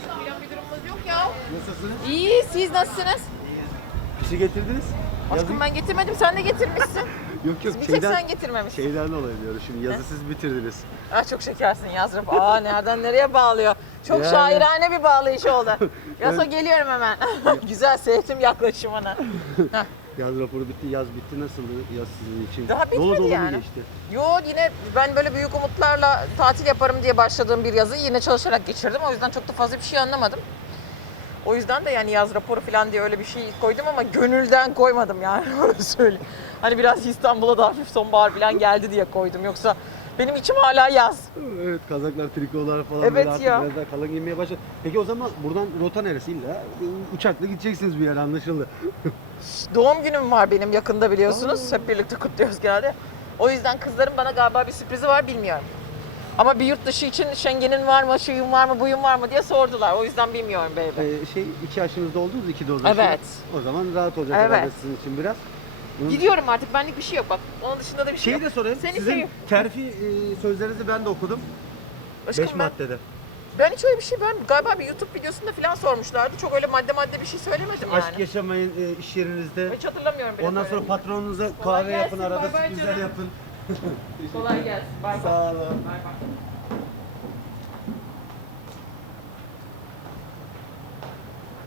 filan bir durumumuz yok ya. Nasılsınız? İyi, siz nasılsınız? Bir şey getirdiniz? Aşkım ben getirmedim, sen de getirmişsin. Yok yok bir tek şeyden, sen getirmemişsin. şeyden dolayı diyorum şimdi yazı siz bitirdiniz. Ah çok şekersin Yazrım. Aa nereden nereye bağlıyor? Çok Yani. şairane bir bağlayış oldu. Yaso geliyorum hemen. Güzel sevdim yaklaşımını. Heh. Yaz raporu bitti, yaz bitti. Nasıldı yaz sizin için? Daha bitmedi dolu dolu mu yani. geçti? Yo yine ben böyle büyük umutlarla tatil yaparım diye başladığım bir yazı yine çalışarak geçirdim. O yüzden çok da fazla bir şey anlamadım. O yüzden de yani yaz raporu falan diye öyle bir şey koydum ama gönülden koymadım yani öyle söyleyeyim. Hani biraz İstanbul'a da hafif sonbahar falan geldi diye koydum. Yoksa benim içim hala yaz. Evet kazaklar, trikolar falan Evet böyle artık ya. biraz daha kalın giymeye başladı. Peki o zaman buradan rota neresi illa? Uçakla gideceksiniz bir yere anlaşıldı. Doğum günüm var benim yakında biliyorsunuz. Hep birlikte kutluyoruz genelde. O yüzden kızların bana galiba bir sürprizi var bilmiyorum. Ama bir yurt dışı için Schengen'in var mı, şuyun var mı, buyun var mı diye sordular. O yüzden bilmiyorum baby. Ee, şey iki yaşınızda oldunuz iki doz Evet. O zaman rahat olacak Evet. herhalde sizin için biraz. Bunun- Gidiyorum artık benlik bir şey yok bak. Onun dışında da bir şey Şeyi yok. de sorayım. Seni Sizin seviyorum. terfi e, sözlerinizi ben de okudum. Aşkım 5 ben, maddede. ben hiç öyle bir şey ben galiba bir YouTube videosunda falan sormuşlardı. Çok öyle madde madde bir şey söylemedim Aşk yani. yaşamayın e, iş yerinizde. Hiç hatırlamıyorum bile Ondan sonra söylediğimi. patronunuza kahve yapın gelsin, arada bay bay sürprizler canım. yapın. Kolay gelsin. Bay bay. Sağ olun. Bay bay.